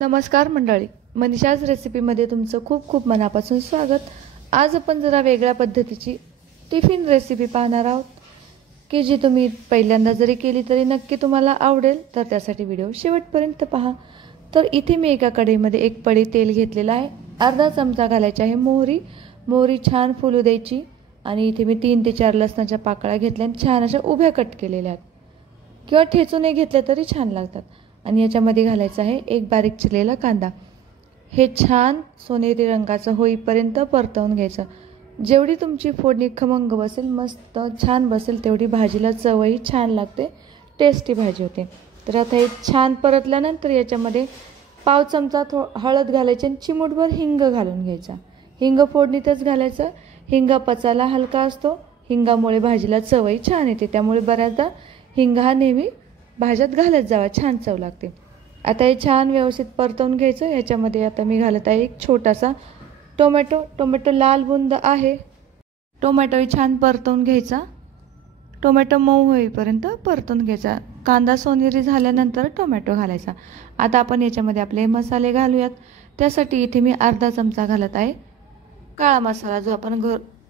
नमस्कार मंडळी, मनीषाज रेसिपीमध्ये तुमचं खूप खूप मनापासून स्वागत। आज आपण जरा वेगळ्या पद्धतीची टिफिन रेसिपी पाहणार आहोत की जी तुम्ही पहिल्यांदा जरी केली तरी नक्की तुम्हाला आवडेल। तर त्यासाठी व्हिडिओ शेवटपर्यंत पहा। तर इथे मी एका कढईमध्ये एक पळी तेल घेतलेला आहे। अर्धा चमचा घालायची आहे मोहरी। मोहरी छान फुलू द्यायची आणि इथे मी 3 ते 4 लसणाच्या पाकळ्या घेतल्या आणि छान अशा उभ्या कट केलेल्या आहेत किंवा ठेचून घेतले तरी छान लागतात। आणि याच्यामध्ये घालायचा आहे एक बारीक चिरलेला कांदा। हे छान सोनेरी रंगाचं होईपर्यंत परतवून घ्यायचं। जेवढी तुमची फोडणी खमंग बसेल, मस्त छान बसेल, तेवढी भाजीला चवही छान लागते, टेस्टी भाजी होते। तर आता हे छान परतल्यानंतर याच्यामध्ये पाव चमचा हळद घालायची आणि चिमूटभर हिंग घालून घ्यायचा। हिंग फोडणीतच घालायचं। हिंग पचायला हलका असतो। हिंगामुळे भाजीला चवही छान येते, त्यामुळे बऱ्याचदा हिंग हा नेहमी भाज्यात घालत जावा, छान चव लागते। आता हे छान व्यवस्थित परतवून घ्यायचं। याच्यामध्ये आता मी घालत आहे एक छोटासा टोमॅटो लाल बुंद आहे। टोमॅटो छान परतवून घ्यायचा। टोमॅटो मऊ होईपर्यंत परतवून घ्यायचा। कांदा सोनेरी झाल्यानंतर टोमॅटो घालायचा। आता आपण याच्यामध्ये आपले मसाले घालूयात। त्यासाठी इथे मी अर्धा चमचा घालत आहे काळा मसाला, जो आपण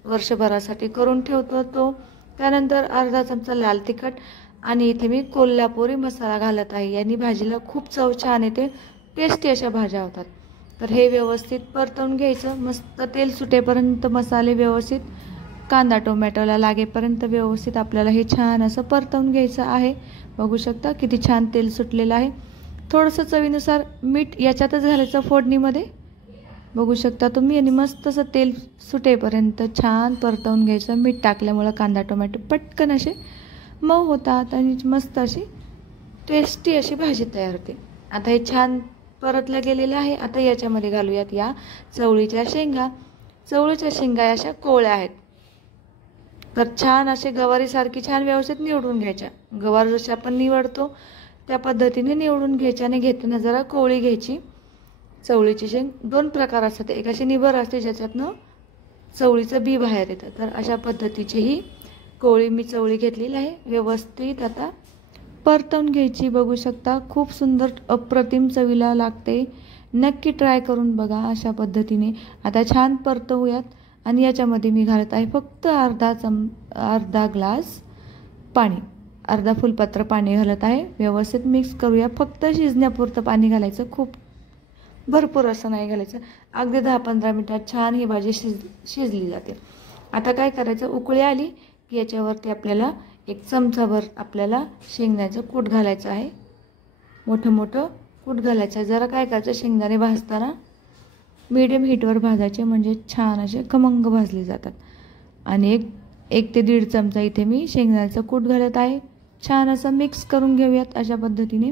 वर्षभरासाठी करून ठेवतो तो। त्यानंतर अर्धा चमचा लाल तिखट आणि इथे मी कोल्हापुरी मसाला घालत आहे। यानी भाजीला खूप चव छान येते, टेस्टी अशा भाज्या होतात। तर हे व्यवस्थित परतवून घ्यायचं। मस्त तेल सुटेपर्यंत मसाले व्यवस्थित कांदा टोमॅटोला लागेपर्यंत व्यवस्थित आपल्याला हे छान असं परतवून घ्यायचं आहे। बघू शकता किती छान तेल सुटलेलं आहे। थोडंसं चवीनुसार मीठ याच्यातच घालायचं फोडणीमध्ये, बघू शकता तुम्ही। आणि मस्त असं तेल सुटेपर्यंत छान परतवून घ्यायचं। मीठ टाकल्यामुळे कांदा टोमॅटो पटकन असे मऊ होतात आणि मस्त अशी टेस्टी अशी भाजी तयार होते। आता हे छान परतलं गेलेलं आहे। आता याच्यामध्ये घालूयात या चवळीच्या शेंगा। चवळीच्या शेंगा अशा कोवळ्या आहेत, तर छान असे गवारीसारखी छान व्यवस्थित निवडून घ्यायच्या। गवार जशी आपण निवडतो त्या पद्धतीने निवडून घ्यायच्या आणि घेताना जरा कोवळी घ्यायची। चवळीची शेंग 2 प्रकार असतात, एक अशी निबर असते ज्याच्यातनं चवळीचं बी बाहेर येतं, तर अशा पद्धतीची ही कोवळी मी चवळी घेतलेली आहे। व्यवस्थित आता परतवून घ्यायची। बघू शकता खूप सुंदर अप्रतिम चवीला लागते, नक्की ट्राय करून बघा अशा पद्धतीने। आता छान परतवूयात आणि याच्यामध्ये मी घालत आहे फक्त अर्धा ग्लास पाणी, अर्धा फुलपत्र पाणी घालत आहे। व्यवस्थित मिक्स करूया। फक्त शिजण्यापुरतं पाणी घालायचं, खूप भरपूर असं नाही घालायचं। अगदी 10-15 मिनिटात छान ही भाजी शिजली जाते। आता काय करायचं, उकळी आली की याच्यावरती आपल्याला एक चमचाभर आपल्याला शेंगदाण्याचं कूट घालायचं आहे। मोठं कूट घालायचं आहे। जरा काय करायचं, शेंगदाणे भाजताना मीडियम हीटवर भाजायचे, म्हणजे छान असे खमंग भाजले जातात। आणि एक ते 1.5 चमचा इथे मी शेंगदाण्याचं कूट घालत आहे। छान असं मिक्स करून घेऊयात अशा पद्धतीने।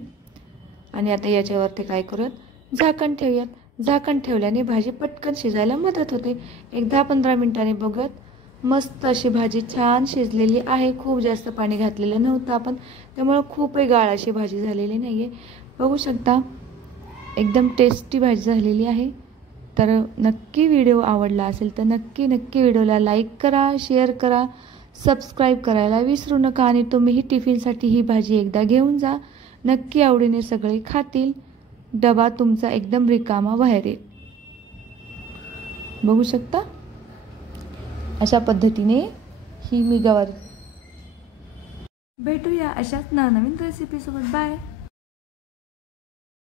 आणि आता याच्यावरती काय करूयात, झाकण ठेवूयात। झाकण ठेवल्याने भाजी पटकन शिजायला मदत होते। एक 10-15 मिनिटांनी बघूयात, मस्त अशी भाजी छान शिजलेली आहे। खूप जास्त पाणी घातलेलं नव्हतं आपण, त्यामुळे खूपही गाळ अशी भाजी झालेली नाही आहे। बघू शकता एकदम टेस्टी भाजी झालेली आहे। तर नक्की व्हिडिओ आवडला असेल तर नक्की व्हिडिओला लाईक करा, शेअर करा, सबस्क्राईब करायला विसरू नका। आणि तुम्हीही टिफिनसाठी ही भाजी एकदा घेऊन जा, नक्की आवडीने सगळे खातील। डबा तुमचा एकदम रिकामा बाहेर येईल। बघू शकता अशा पद्धतीने ही मी गवार। भेटूया अशाच नवीन रेसिपी सोबत। बाय।